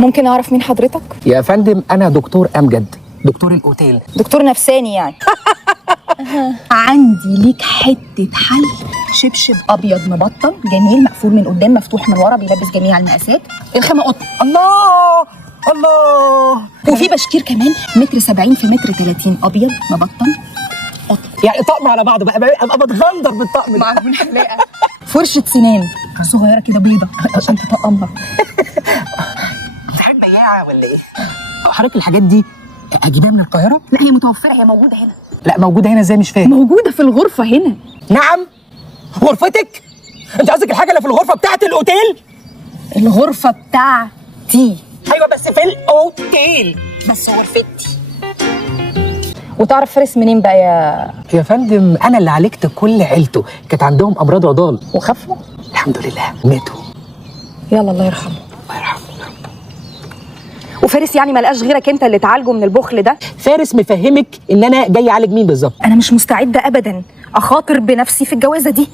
ممكن اعرف مين حضرتك؟ يا فندم انا دكتور امجد، دكتور الاوتيل. دكتور نفساني يعني. عندي ليك حته حل، شبشب ابيض مبطن جميل مقفول من قدام مفتوح من ورا بيلبس جميع المقاسات، الخامه قطن. الله الله. وفي بشكير كمان متر 70 في متر 30 ابيض مبطن قطن. يعني طقم على بعضه بقى، ابقى بتغندر بالطقم ده. معجون حلاقه، فرشه سنان صغيره كده بيضه عشان تطقمها. انت حضرتك بياعه ولا ايه؟ حضرتك الحاجات دي اجيبها من القاهره؟ لا هي متوفره، هي موجوده هنا. لا موجوده هنا ازاي؟ مش فاهم. موجوده في الغرفه هنا. نعم؟ غرفتك؟ انت قصدك الحاجه اللي في الغرفه بتاعت الاوتيل؟ الغرفه بتاعتي. ايوه بس في الاوتيل، بس غرفتي. وتعرف فارس منين بقى يا فندم؟ انا اللي عالجت كل عيلته، كانت عندهم امراض عضال وخفوا؟ الحمد لله ماتوا. يلا الله يرحمه. الله يرحمه. وفارس يعني ما لقاش غيرك انت اللي تعالجه من البخل ده؟ فارس مفهمك ان انا جاي اعالج مين بالظبط؟ انا مش مستعده ابدا اخاطر بنفسي في الجوازه دي،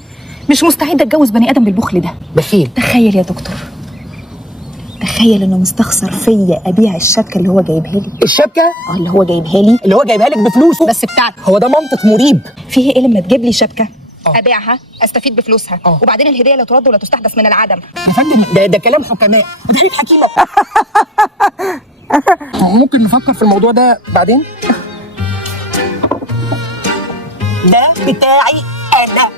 مش مستعده اتجوز بني ادم بالبخل ده. بخيل. تخيل يا دكتور، تخيل انه مستخسر فيا ابيع الشبكه اللي هو جايبها لي. الشبكه؟ اللي هو جايبها لي، اللي هو جايبها لك بفلوسه بس بتاعتي. هو ده منطق مريب. فيه ايه لما تجيب لي شبكه ابيعها استفيد بفلوسها، أوه. وبعدين الهديه لا ترد ولا تستحدث من العدم. يا فندم ده كلام حكماء، وتحريك حكيمه. ممكن نفكر في الموضوع ده بعدين. ده بتاعي انا.